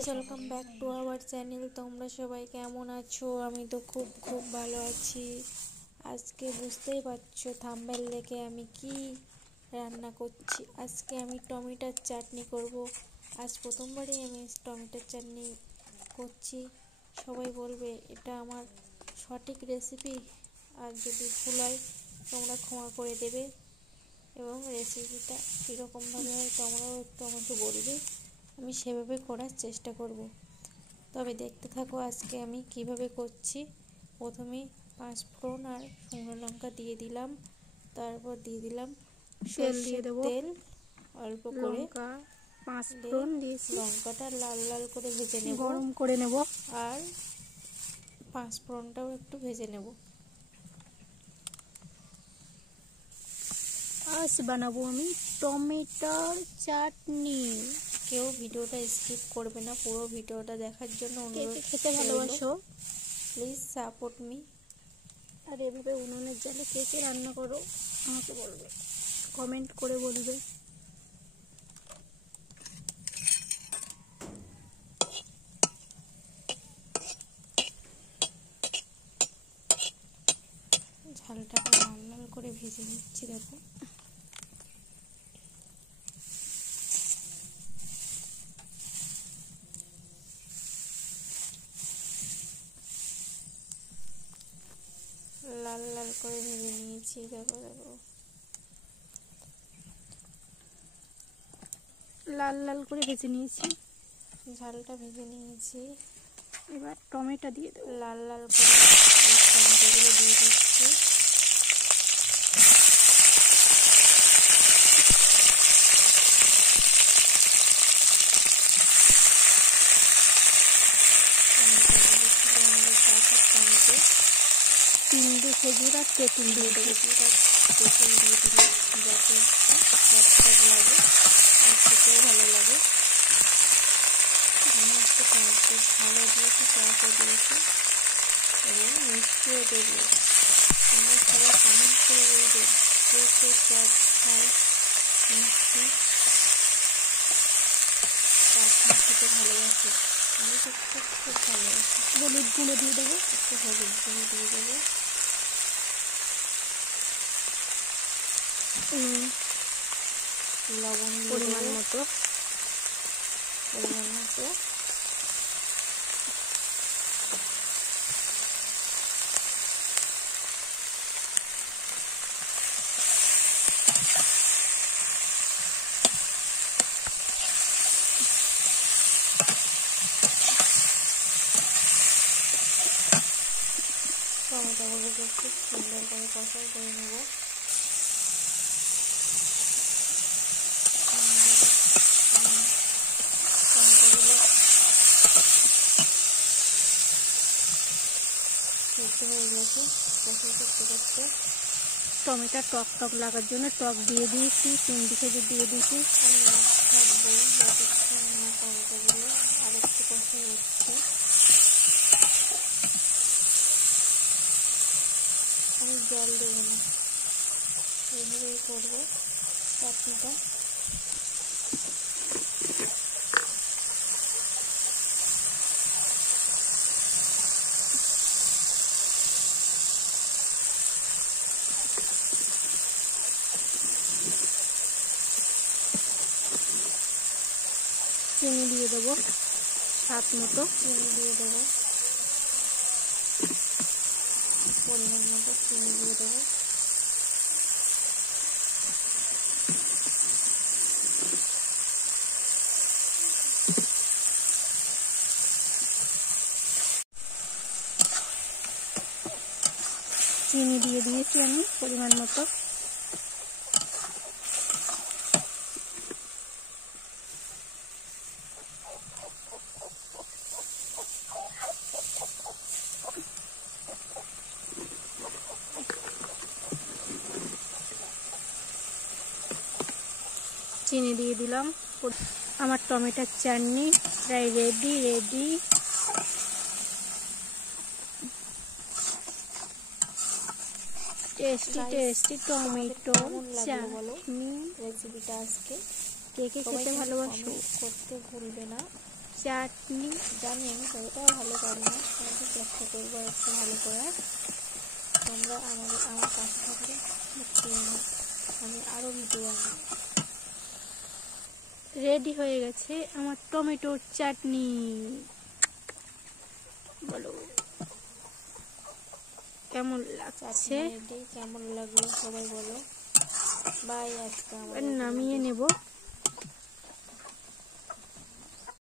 Guys, welcome back to our channel. তোমরা সবাই কেমন আছো? আমি তো খুব ভালো আছি। আজকে বুঝতেই পারছো থাম্বনেল দেখে আমি কি রান্না করছি। আজকে আমি টমেটোর চাটনি করব। আজ প্রথমবারই আমি টমেটোর চাটনি করছি। সবাই বলবে এটা আমার সঠিক রেসিপি, আর যদি ভুল হয় তোমরা ক্ষমা করে দেবে, এবং রেসিপিটা কীরকমভাবে হয় তোমরাও একটু আমাকে বলবে, আমি সেভাবে করার চেষ্টা করব। তবে দেখতে থাকো আজকে আমি কিভাবে করছি। প্রথমে 5 ফোড়ন আর শুকনো লঙ্কা দিয়ে দিলাম, তারপর দিয়ে দিলাম সরষের তেল অল্প করে। 5 ফোড়ন দিয়েছি, লঙ্কাটা লাল লাল করে ভেজে নেব, গরম করে নেব, আর 5 ফোড়নটাও একটু ভেজে নেব। আজ বানাবো আমি টমেটোর চাটনি। কেউ ভিডিওটা স্কিপ করবে না, পুরো ভিডিওটা দেখার জন্য অনুরোধ। খেতে ভালোবাসো প্লিজ সাপোর্ট মি। আর এভাবে উনুনের জালে কে কে রান্না করো আমাকে বলবে, কমেন্ট করে বলবে। ঝালটাকে লাল লাল করে ভেজে নিচ্ছি। দেখো লাল লাল করে ভেজে নিয়েছি। দেখো লাল লাল করে ভেজে নিয়েছি, ঝালটা ভেজে নিয়েছি। এবার টমেটো দিয়ে দেবো। লাল লাল করে টমেটোগুলো দিয়ে দিচ্ছি। তিনটে খেজুর আর তেঁতুল দিয়ে দেবো। তেঁতুল দিয়ে দিলে যাতে টক লাগে আর খেতেও ভালো লাগে। আমি একটু টমেটো ভালো দিয়েছি, টকও দিয়েছি এবং মিষ্টিও দেবো। তোমরা সবাই কমেন্ট করে বলবে কে কে টক খায়, মিষ্টি চাটনি খেতে ভালোবাসে। আমি তো খুব ভালোবাসি। হলুদ গুঁড়ো দিয়ে দেবো, একটু হলুদ গুঁড়ো দিয়ে দেবো, লবণ পরিমাণ মতো। টমেটোগুলোকে খুব সুন্দর করে কষাই করে নেব। টমেটোগুলো সেদ্ধ হয়ে গেছে কষাই করতে। টমেটো টক লাগার জন্য টক দিয়ে দিয়েছি, 3 খেজুর দিয়ে দিয়েছি। আমি থাকবো যতক্ষণ না টমেটোগুলো আরেকটু কষাই হচ্ছে। আমি জল দেবো না, এইভাবেই করবো চাটনিটা। চিনি দিয়ে দেবো, স্বাদ মতো চিনি দিয়ে দেবো, পরিমাণ মতো চিনি দিয়ে দেবো। চিনি দিয়ে দিয়েছি আমি পরিমাণ মতো। চিনি দিয়ে দিলাম। আমার টমেটোর চাটনি প্রায় রেডি। টেস্টি টমেটো চাটনি রেসিপিটা আজকে কে কে খেতে ভালোবাসো করতে ভুলবে না। চাটনি। জানি আমি ততটাও ভালো পারি না, কিন্তু চেষ্টা করবো একটু ভালো করার। তোমরা আমার পাশে থাকলে দেখতে আমি আরও ভিডিও বানাবো। রেডি হয়ে গেছে আমার টমেটোর চাটনি। বলো কেমন লাগছে? রেডি, কেমন লাগলো সবাই বলো। বাই, আজকে নামিয়ে নেব।